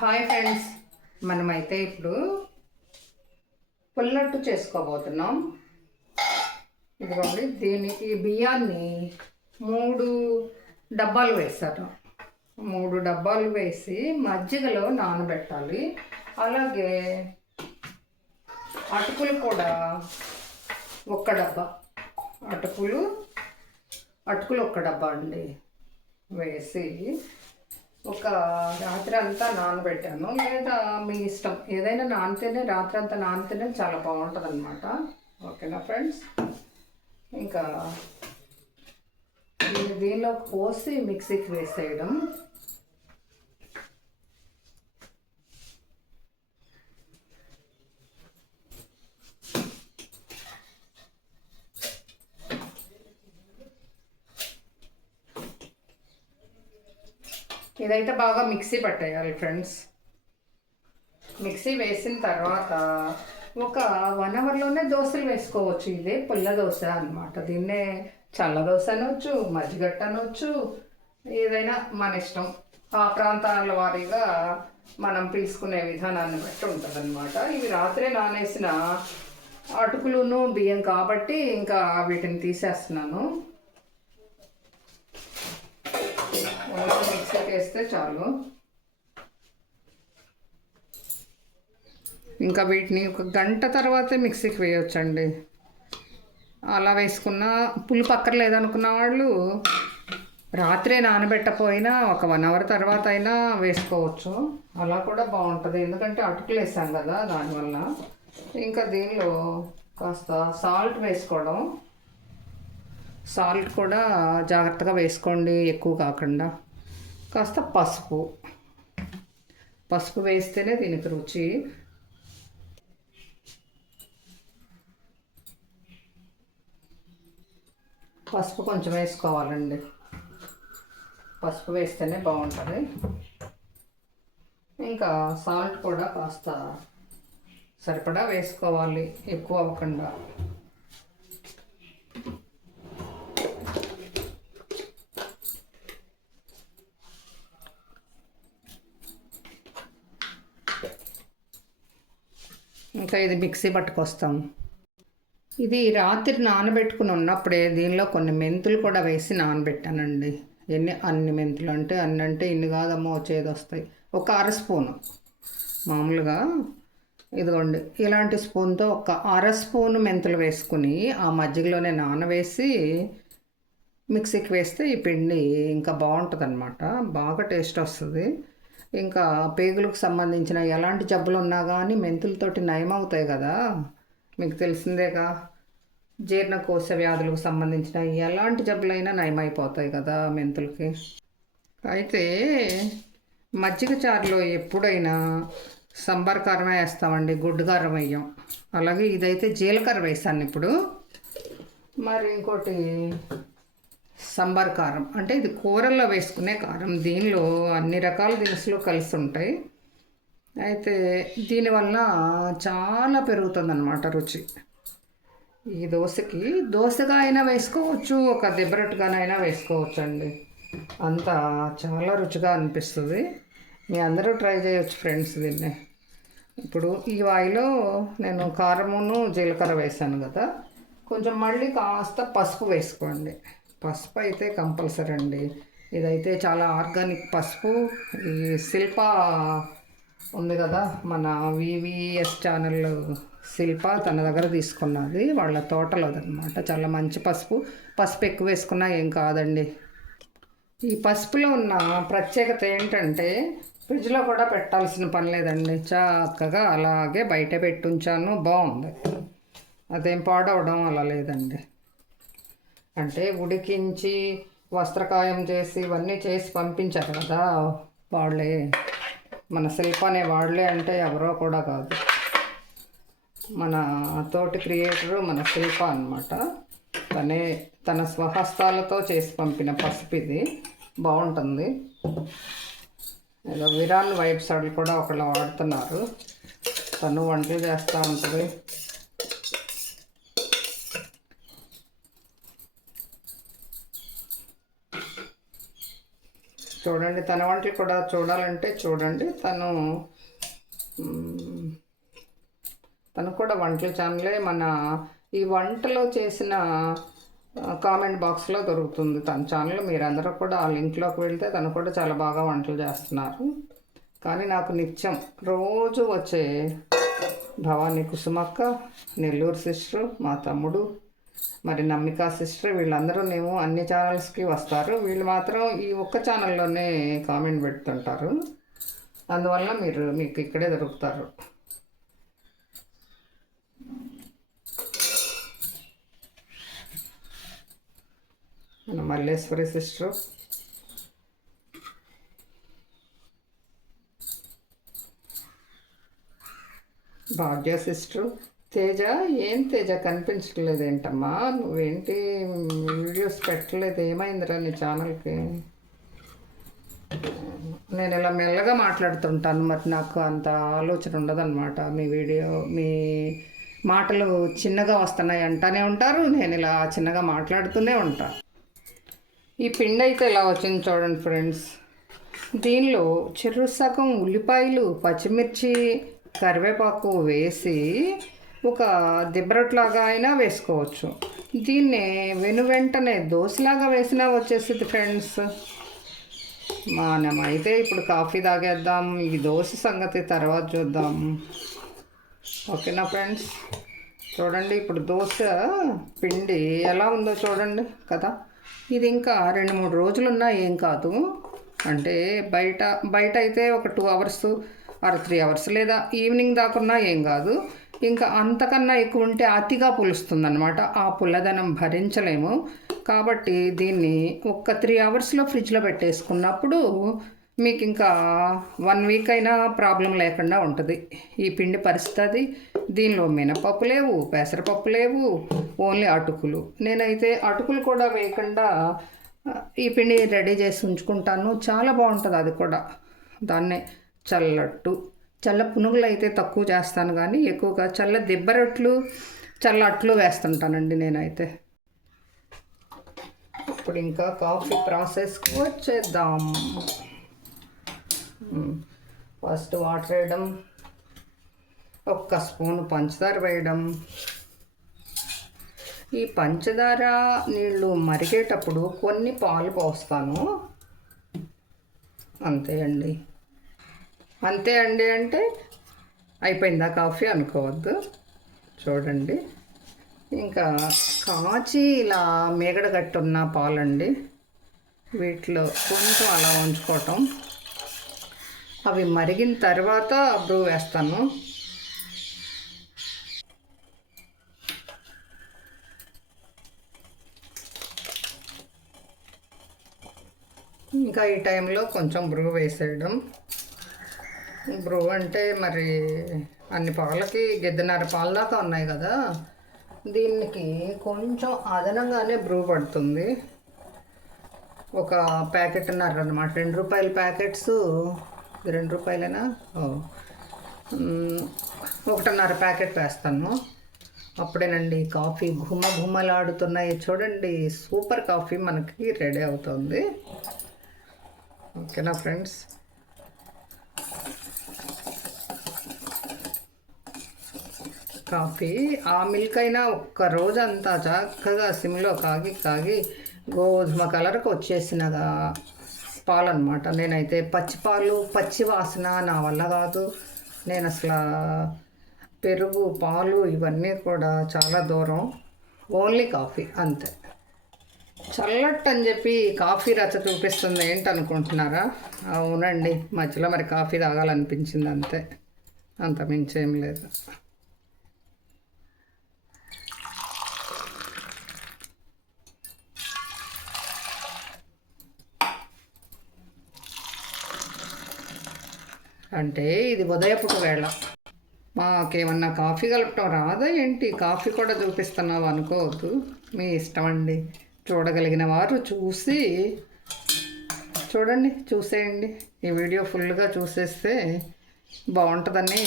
Hi friends, మనమైతే ఇప్పుడు పుల్లట్టు చేసుకోబోతున్నాం. ఇదిగోండి, దీనికి బియ్యాన్ని 3 డబ్బాలు వేసాను. 3 డబ్బాలు వేసి మజ్జిగలో నానబెట్టాలి. అలాగే అటుకులు కూడా 1 డబ్బా, అటుకులు 1 డబ్బా అండి వేసి ఒక రాత్రి అంతా నానబెట్టాను. లేదా మీ ఇష్టం, ఏదైనా నానితేనే రాత్రి అంతా నానితేనే చాలా బాగుంటుంది అనమాట. ఓకేనా ఫ్రెండ్స్, ఇంకా దీనిలో పోసి మిక్సీకి వేసేయడం. ఇదైతే బాగా మిక్సీ పట్టేయాలి ఫ్రెండ్స్. మిక్సీ వేసిన తర్వాత ఒక 1 అవర్లోనే దోశలు వేసుకోవచ్చు. ఇదే పుల్ల దోశ అనమాట. దీన్నే చల్ల దోశ అనొచ్చు, మజ్జిగట్ట అనొచ్చు, ఏదైనా మన ఇష్టం. ఆ ప్రాంతాల వారీగా మనం పిలుచుకునే విధానాన్ని బట్టి ఉంటుంది అనమాట. ఇవి రాత్రే నానేసిన అటుకులును బియ్యం కాబట్టి ఇంకా వీటిని తీసేస్తున్నాను. మిక్సీకి వేస్తే చాలు. ఇంకా వీటిని 1 గంట తర్వాతే మిక్సీకి వేయొచ్చండి. అలా వేసుకున్న పులుపు అక్కర్లేదనుకున్న వాళ్ళు రాత్రే నానబెట్టపోయినా ఒక 1 అవర్ తర్వాత అయినా వేసుకోవచ్చు. అలా కూడా బాగుంటుంది, ఎందుకంటే అటుకులు వేసాం కదా దానివల్ల. ఇంకా దీనిలో కాస్త సాల్ట్ వేసుకోవడం. సాల్ట్ కూడా జాగ్రత్తగా వేసుకోండి, ఎక్కువ కాకుండా. కాస్త పసుపు వేస్తేనే దీనికి రుచి. పసుపు కొంచెం వేసుకోవాలండి, పసుపు వేస్తేనే బాగుంటుంది. ఇంకా సాల్ట్ కూడా కాస్త సరిపడా వేసుకోవాలి, ఎక్కువ అవ్వకుండా. ఇంకా ఇది మిక్సీ పట్టుకొస్తాం. ఇది రాత్రి నానబెట్టుకుని ఉన్నప్పుడే దీనిలో కొన్ని మెంతులు కూడా వేసి నానబెట్టానండి. అన్ని మెంతులు అంటే ఇన్ని కాదమ్మో, వచ్చేది వస్తాయి. ఒక 1/2 స్పూను మామూలుగా. ఇదిగోండి, ఇలాంటి స్పూన్తో ఒక 1/2 స్పూను మెంతులు వేసుకుని ఆ మజ్జిగలోనే నానవేసి మిక్సీకి వేస్తే ఈ పిండి ఇంకా బాగుంటుంది అనమాట. బాగా టేస్ట్ వస్తుంది. ఇంకా పేగులకు సంబంధించిన ఎలాంటి జబ్బులు ఉన్నా కానీ మెంతులతోటి నయమవుతాయి కదా, మీకు తెలిసిందేగా. జీర్ణకోశ వ్యాధులకు సంబంధించిన ఎలాంటి జబ్బులైనా నయమైపోతాయి కదా మెంతులకి. అయితే మజ్జిగ చారులో ఎప్పుడైనా సంబార్ కారం వేస్తామండి, గుడ్డు కారం వేయం. అలాగే ఇదైతే జీలకర్ర వేసాను ఇప్పుడు. మరి ఇంకోటి సంబార్ కారం అంటే ఇది కూరల్లో వేసుకునే కారం. దీనిలో అన్ని రకాల దినుసులు కలిసి ఉంటాయి. అయితే దీనివల్ల చాలా పెరుగుతుందన్నమాట రుచి. ఈ దోశగా అయినా వేసుకోవచ్చు, ఒక దెబ్బరొట్టుగానైనా వేసుకోవచ్చు అండి. అంతా చాలా రుచిగా అనిపిస్తుంది. మీ అందరూ ట్రై చేయొచ్చు ఫ్రెండ్స్ దీన్ని. ఇప్పుడు ఈ వాయిలో నేను కారమును జీలకర్ర వేసాను కదా, కొంచెం మళ్ళీ కాస్త పసుపు వేసుకోండి. పసుపు అయితే కంపల్సరీ అండి. ఇదైతే చాలా ఆర్గానిక్ పసుపు. ఈ శిల్ప ఉంది కదా, మన వివిఎస్ ఛానల్ శిల్ప, తన దగ్గర తీసుకున్నది, వాళ్ళ తోటలోదనమాట. చాలా మంచి పసుపు. పసుపు ఎక్కువ వేసుకున్నా ఏం కాదండి. ఈ పసుపులో ఉన్న ప్రత్యేకత ఏంటంటే ఫ్రిడ్జ్లో కూడా పెట్టాల్సిన పని లేదండి. చక్కగా అలాగే బయట పెట్టుంచాను, బాగుంది. అదేం పాడవడం అలా లేదండి. అంటే ఉడికించి వస్త్రకాయం చేసి ఇవన్నీ చేసి పంపించారు కదా వాళ్ళే, మన శిల్ప అనే వాళ్ళే. అంటే ఎవరో కూడా కాదు, మన తోటి క్రియేటరు మన శిల్ప అనమాట. తన స్వహస్తాలతో చేసి పంపిన పసుపు ఇది. బాగుంటుంది. ఏదో విరాన్ వైబ్స్ వాళ్ళు కూడా ఒకళ్ళు వాడుతున్నారు. తను వంటలు చేస్తూ ఉంటుంది. చూడండి, తన వంటలు కూడా చూడాలంటే చూడండి. తను కూడా వంటల ఛానలే. మన ఈ వంటలో చేసిన కామెంట్ బాక్స్లో దొరుకుతుంది తన ఛానల్. మీరందరూ కూడా ఆ లింక్లోకి వెళ్తే తను కూడా చాలా బాగా వంటలు చేస్తున్నారు. కానీ నాకు నిత్యం రోజు వచ్చే భవానీ కుసుమక్క, నెల్లూరు సిస్టర్, మా తమ్ముడు, మరి నమ్మిక సిస్టర్, వీళ్ళందరూ మేము అన్ని ఛానల్స్కి వస్తారు. వీళ్ళు మాత్రం ఈ ఒక్క ఛానల్లోనే కామెంట్ పెడుతుంటారు. అందువల్ల మీకు ఇక్కడే దొరుకుతారు. మన మల్లేశ్వరి సిస్టర్, భాగ్య సిస్టర్, తేజ. ఏం తేజ కనిపించట్లేదు ఏంటమ్మా? నువ్వేంటి వీడియోస్ పెట్టలేదు? ఏమైందిరా నీ ఛానల్కి? నేను ఇలా మెల్లగా మాట్లాడుతుంటాను, మరి నాకు అంత ఆలోచన ఉండదన్నమాట. మీ మాటలు చిన్నగా వస్తున్నాయి అంటానే ఉంటారు, నేను ఇలా చిన్నగా మాట్లాడుతూనే ఉంటాను. ఈ పిండి అయితే ఇలా వచ్చింది చూడండి ఫ్రెండ్స్. దీనిలో చెర్రు సగం ఉల్లిపాయలు, పచ్చిమిర్చి, కరివేపాకు వేసి ఒక దిబ్బరొట్లాగా అయినా వేసుకోవచ్చు. దీన్ని వెంటనే దోశలాగా వేసినా వచ్చేసింది ఫ్రెండ్స్. మనమైతే ఇప్పుడు కాఫీ తాగేద్దాం, ఈ దోశ సంగతి తర్వాత చూద్దాం. ఓకేనా ఫ్రెండ్స్? చూడండి ఇప్పుడు దోశ పిండి ఎలా ఉందో చూడండి కదా. ఇది ఇంకా 2-3 రోజులున్నా ఏం కాదు. అంటే బయట అయితే ఒక 2 అవర్స్ ఆర్ 3 అవర్స్ లేదా ఈవినింగ్ దాకున్నా ఏం కాదు. ఇంకా అంతకన్నా ఎక్కువ ఉంటే అతిగా పులుస్తుంది అనమాట. ఆ పుల్లదనం భరించలేము. కాబట్టి దీన్ని ఒక 3 అవర్స్లో ఫ్రిడ్జ్లో పెట్టేసుకున్నప్పుడు మీకు ఇంకా 1 వీక్ అయినా ప్రాబ్లం లేకుండా ఉంటుంది ఈ పిండి పరిస్థితి. దీనిలో మినపప్పు లేవు, పెసరపప్పు లేవు, ఓన్లీ అటుకులు. నేనైతే అటుకులు కూడా వేయకుండా ఈ పిండి రెడీ చేసి ఉంచుకుంటాను. చాలా బాగుంటుంది అది కూడా. దాన్నే చల్ల పునుగులు అయితే తక్కువ చేస్తాను, కానీ ఎక్కువగా చల్ల దిబ్బరొట్లు, చల్ల అట్లు వేస్తుంటానండి నేనైతే. ఇప్పుడు ఇంకా కాఫీ ప్రాసెస్కి వచ్చేద్దాం. ఫస్ట్ వాటర్ వేయడం, 1 స్పూను పంచదార వేయడం. ఈ పంచదార నీళ్ళు మరిగేటప్పుడు కొన్ని పాలు పోస్తాను. అంతే అండి అంటే అయిపోయిందా కాఫీ అనుకోవద్దు. చూడండి, ఇంకా కాచి ఇలా మేగడ కట్టున్న పాలండి. వీటిలో కొంచెం అలా ఉంచుకోవటం. అవి మరిగిన తర్వాత బ్రూ వేస్తాను. ఇంకా ఈ టైంలో కొంచెం బ్రూ వేసేయడం. బ్రూ అంటే మరి అన్ని పాలకి 1.5 పాల దాకా ఉన్నాయి కదా, దీనికి కొంచెం అదనంగానే బ్రూ పడుతుంది. ఒక ప్యాకెట్న్నర అనమాట. 2 రూపాయల ప్యాకెట్స్, 2 రూపాయలేనా, 1.5 ప్యాకెట్ వేస్తాను. అప్పుడేనండి కాఫీ ఘుమఘుమలాడుతున్నాయి చూడండి. సూపర్ కాఫీ మనకి రెడీ అవుతుంది. ఓకేనా ఫ్రెండ్స్? కాఫీ ఆ మిల్క్ అయినా ఒక్క రోజంతా చక్కగా సిమ్లో కాగి గోధుమ కలర్కి వచ్చేసిన పాలన్నమాట. నేనైతే పచ్చి వాసన నా వల్ల కాదు. నేను అసలు పెరుగు, పాలు ఇవన్నీ కూడా చాలా దూరం. ఓన్లీ కాఫీ అంతే. చల్లట్టు అని చెప్పి కాఫీ రచ్చ చూపిస్తుంది ఏంటనుకుంటున్నారా? అవునండి, మధ్యలో మరి కాఫీ తాగాలనిపించింది అంతే, అంత మించేం లేదు. అంటే ఇది ఉదయపుట వేళ. మాకేమన్నా కాఫీ కలపటం రాదా ఏంటి? కాఫీ కూడా చూపిస్తున్నావు అనుకోవద్దు, మీ ఇష్టం అండి. చూడగలిగిన వారు చూసేయండి. ఈ వీడియో ఫుల్గా చూసేస్తే బాగుంటుందని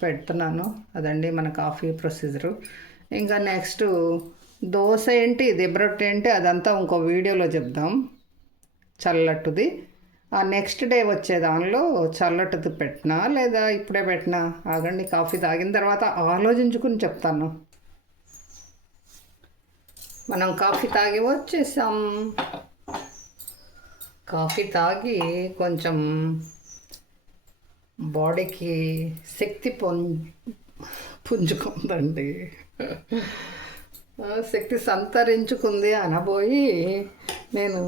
పెడుతున్నాను. అదండి మన కాఫీ ప్రొసీజరు. ఇంకా నెక్స్ట్ దోశ ఏంటి, దిబ్బరొట్టె ఏంటి, అదంతా ఇంకో వీడియోలో చెప్దాం. చల్లట్టుది ఆ నెక్స్ట్ డే వచ్చే దానిలో చల్లటిది పెట్టినా లేదా ఇప్పుడే పెట్టినా ఆగండి, కాఫీ తాగిన తర్వాత ఆలోచించుకుని చెప్తాను. మనం కాఫీ తాగి వచ్చేసాం. కాఫీ తాగి కొంచెం బాడీకి శక్తి పుంజుకుందండి. శక్తి సంతరించుకుంది అనబోయి నేను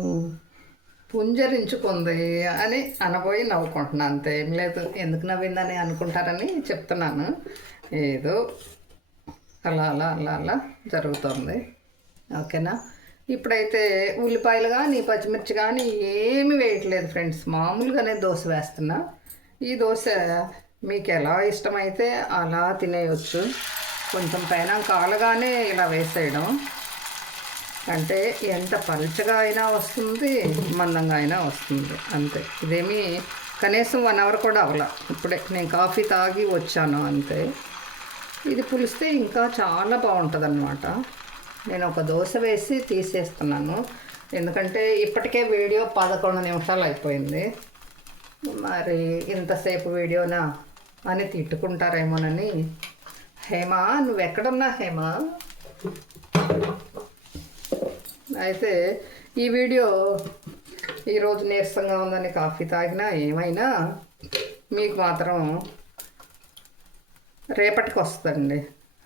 పుంజరించుకుంది అని అనబోయి నవ్వుకుంటున్నాను. అంతే, ఏం లేదు. ఎందుకు నవ్విందని అనుకుంటారని చెప్తున్నాను. ఏదో అలా అలా అలా అలా జరుగుతుంది. ఓకేనా. ఇప్పుడైతే ఉల్లిపాయలు కానీ పచ్చిమిర్చి కానీ ఏమి వేయట్లేదు ఫ్రెండ్స్. మామూలుగానే దోశ వేస్తున్నా. ఈ దోశ మీకు ఎలా ఇష్టమైతే అలా తినేయచ్చు. కొంచెం పైన కాలగానే ఇలా వేసేయడం అంటే ఎంత పలుచగా అయినా వస్తుంది, మందంగా అయినా వస్తుంది. అంతే. ఇదేమీ కనీసం 1 అవర్ కూడా అవ్వాల. ఇప్పుడే నేను కాఫీ తాగి వచ్చాను అంతే. ఇది పులిస్తే ఇంకా చాలా బాగుంటుంది అన్నమాట. నేను ఒక దోశ వేసి తీసేస్తున్నాను, ఎందుకంటే ఇప్పటికే వీడియో 11 నిమిషాలు అయిపోయింది. మరి ఇంతసేపు వీడియోనా అని తిట్టుకుంటారేమోనని. హేమ, నువ్వెక్కడున్నా హేమ? అయితే ఈ వీడియో ఈరోజు నీరసంగా ఉందని కాఫీ తాగినా ఏమైనా మీకు మాత్రం రేపటికి వస్తుందండి.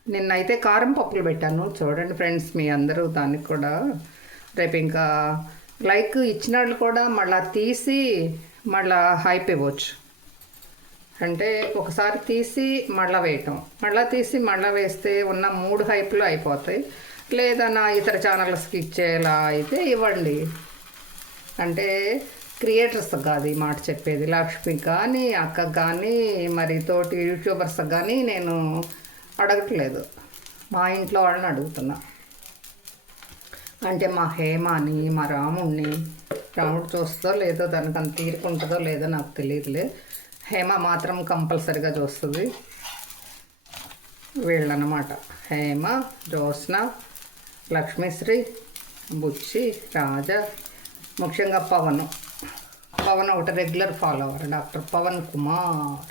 నిన్నైతే కారం పప్పులు పెట్టాను చూడండి ఫ్రెండ్స్. మీ అందరూ దానికి కూడా రేపు ఇంకా లైక్ ఇచ్చిన వాళ్ళు కూడా మళ్ళీ తీసి మళ్ళీ హైప్ ఇవ్వచ్చు. అంటే ఒకసారి తీసి మళ్ళీ వేయటం, మళ్ళీ తీసి మళ్ళీ వేస్తే ఉన్న 3 హైప్లు అయిపోతాయి. లేదా నా ఇతర ఛానల్స్కి ఇచ్చేలా అయితే ఇవ్వండి. అంటే క్రియేటర్స్ కాదు ఈ మాట చెప్పేది, లక్ష్మికి కానీ అక్కకి కానీ మరి తోటి యూట్యూబర్స్కి కానీ నేను అడగట్లేదు, మా ఇంట్లో వాళ్ళని అడుగుతున్నా. అంటే మా హేమాని, మా రాముడు చూస్తుందో లేదో, దానికి అంత తీరుకుంటుందో లేదో నాకు తెలియదులే. హేమ మాత్రం కంపల్సరిగా చూస్తుంది. వీళ్ళనమాట హేమ, జ్యోత్స్న, లక్ష్మీశ్రీ, బుచ్చి, రాజా, ముఖ్యంగా పవన్ ఒకటి regular follower, doctor Pavan Kumar.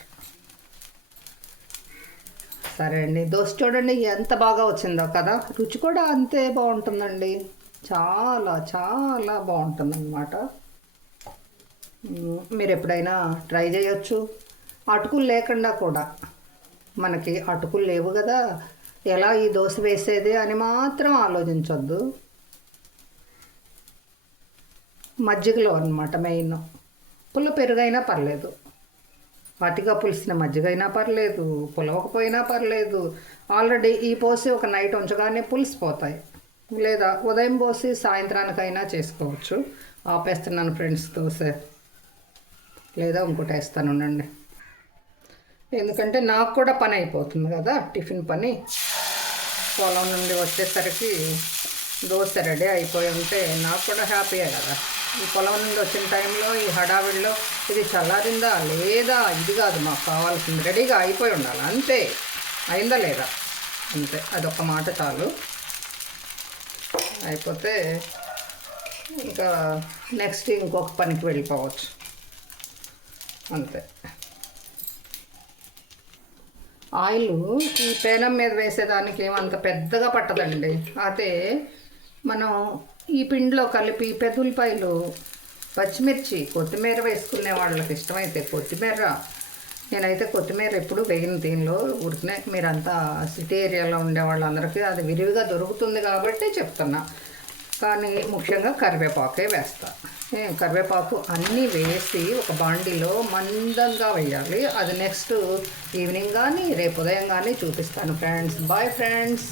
సరే అండి, దోశ చూడండి ఎంత బాగా వచ్చిందో కదా. రుచి కూడా అంతే బాగుంటుందండి, చాలా చాలా బాగుంటుందన్నమాట. మీరు ఎప్పుడైనా ట్రై చేయొచ్చు. అటుకులు లేకుండా కూడా, మనకి అటుకులు లేవు కదా, ఎలా ఈ దోశ వేసేది అని మాత్రం ఆలోచించొద్దు. మజ్జిగలో అన్నమాట మెయిన్. పెరుగైనా పర్లేదు, వాటిగా పులిసిన మజ్జిగైనా పర్లేదు, పులవకపోయినా పర్లేదు. ఆల్రెడీ ఈ పోసి ఒక నైట్ ఉంచగానే పులిసిపోతాయి. లేదా ఉదయం పోసి సాయంత్రానికైనా చేసుకోవచ్చు. ఆపేస్తున్నాను ఫ్రెండ్స్ దోశ, లేదా ఇంకోటి వేస్తాను ఉండండి. ఎందుకంటే నాకు కూడా పని అయిపోతుంది కదా, టిఫిన్ పని. పొలం నుండి వచ్చేసరికి దోశ రెడీ అయిపోయి ఉంటే నాకు కూడా హ్యాపీయే కదా. ఈ పొలం నుండి వచ్చిన టైంలో ఈ హడావిడిలో ఇది చల్లారిందా లేదా ఇది కాదు మాకు కావాల్సింది, రెడీగా అయిపోయి ఉండాలి అంతే. అయిందా లేదా అంతే, అదొక మాట చాలు. అయిపోతే ఇంకా నెక్స్ట్ ఇంకొక పనికి వెళ్ళిపోవచ్చు అంతే. ఆయిల్ ఈ పేనం మీద వేసేదానికి ఏమంత పెద్దగా పట్టదండి. అయితే మనం ఈ పిండిలో కలిపి పెద్దుల్లిపాయలు, పచ్చిమిర్చి, కొత్తిమీర వేసుకునే వాళ్ళకి ఇష్టమైతే కొత్తిమీర, నేనైతే కొత్తిమీర ఎప్పుడు వేయను దీనిలో. ఊరికనే మీరంతా సిటీ ఏరియాలో ఉండే వాళ్ళందరికీ అది విరివిగా దొరుకుతుంది కాబట్టి చెప్తున్నా. కానీ ముఖ్యంగా కరివేపాకే వేస్తా. కరివేపాకు అన్నీ వేసి ఒక బాండీలో మందంగా వేయాలి. అది నెక్స్ట్ ఈవినింగ్ కానీ రేపు ఉదయం కానీ చూపిస్తాను ఫ్రెండ్స్. Bye friends.